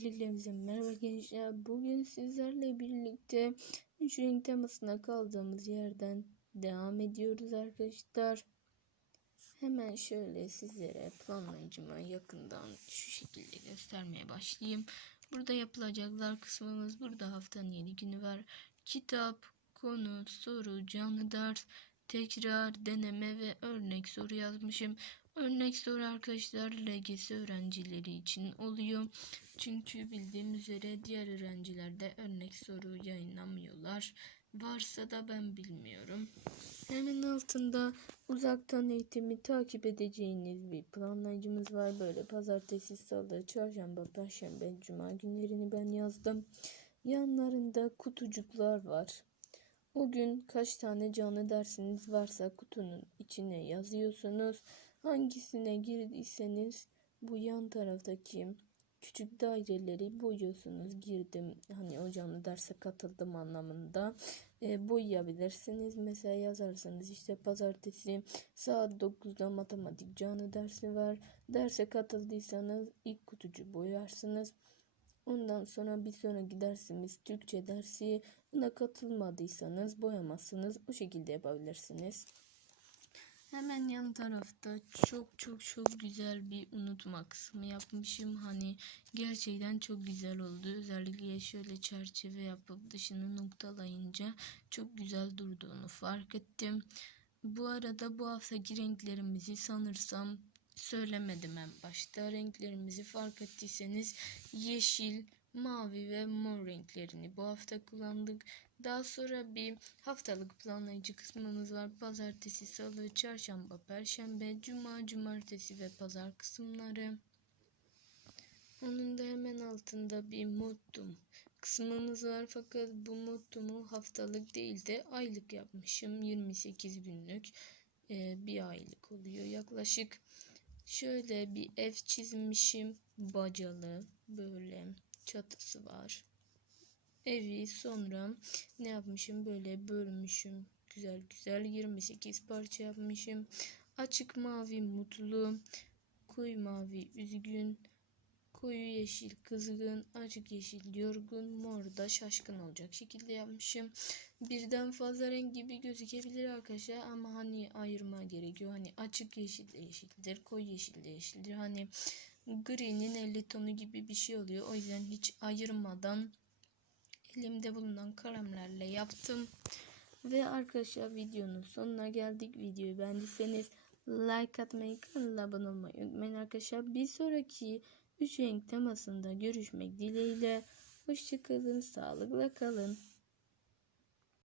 Öncelikle merhaba gençler. Bugün sizlerle birlikte üç renk temasına kaldığımız yerden devam ediyoruz arkadaşlar. Hemen şöyle sizlere planlayıcıma yakından şu şekilde göstermeye başlayayım. Burada yapılacaklar kısmımız burada haftanın 7 günü var. Kitap, konu, soru, canlı ders, tekrar, deneme ve örnek soru yazmışım. Örnek soru arkadaşlar LGS öğrencileri için oluyor. Çünkü bildiğim üzere diğer öğrencilerde örnek soru yayınlamıyorlar. Varsa da ben bilmiyorum. Hemen altında uzaktan eğitimi takip edeceğiniz bir planlayıcımız var. Böyle pazartesi, salı, çarşamba, perşembe, cuma günlerini ben yazdım. Yanlarında kutucuklar var. O gün kaç tane canlı dersiniz varsa kutunun içine yazıyorsunuz. Hangisine girdiyseniz bu yan taraftaki küçük daireleri boyuyorsunuz. Girdim hani canlı derse katıldım anlamında e, boyayabilirsiniz. Mesela yazarsanız işte pazartesi saat 9'da matematik canlı dersi var. Derse katıldıysanız ilk kutucu boyarsınız. Ondan sonra bir sonraki dersimiz Türkçe dersi. Buna katılmadıysanız boyamazsınız. O şekilde yapabilirsiniz. Hemen yan tarafta çok çok çok güzel bir unutma kısmı yapmışım. Hani gerçekten çok güzel oldu. Özellikle şöyle çerçeve yapıp dışını noktalayınca çok güzel durduğunu fark ettim. Bu arada bu haftaki renklerimizi sanırsam söylemedim en başta. Renklerimizi fark ettiyseniz yeşil, mavi ve mor renklerini bu hafta kullandık. Daha sonra bir haftalık planlayıcı kısmımız var. Pazartesi, salı, çarşamba, perşembe, cuma, cumartesi ve pazar kısımları. Onun da hemen altında bir mottum kısmımız var. Fakat bu mottumu haftalık değil de aylık yapmışım. 28 günlük e, bir aylık oluyor yaklaşık. Şöyle bir ev çizmişim. Bacalı böyle çatısı var. Evi sonra ne yapmışım böyle bölmüşüm. Güzel güzel 28 parça yapmışım. Açık mavi mutlu, koyu mavi üzgün, koyu yeşil kızgın, açık yeşil yorgun, mor da şaşkın olacak şekilde yapmışım. Birden fazla renk gibi gözükebilir arkadaşlar ama hani ayırma gerekiyor. Hani açık yeşil de yeşildir, koyu yeşil de yeşildir. Hani gri'nin 50 tonu gibi bir şey oluyor. O yüzden hiç ayırmadan elimde bulunan kalemlerle yaptım. Ve arkadaşlar videonun sonuna geldik. Videoyu beğendiyseniz like atmayı, kanala abone olmayı unutmayın arkadaşlar. Bir sonraki 3 renk temasında görüşmek dileğiyle. Hoşçakalın, sağlıkla kalın.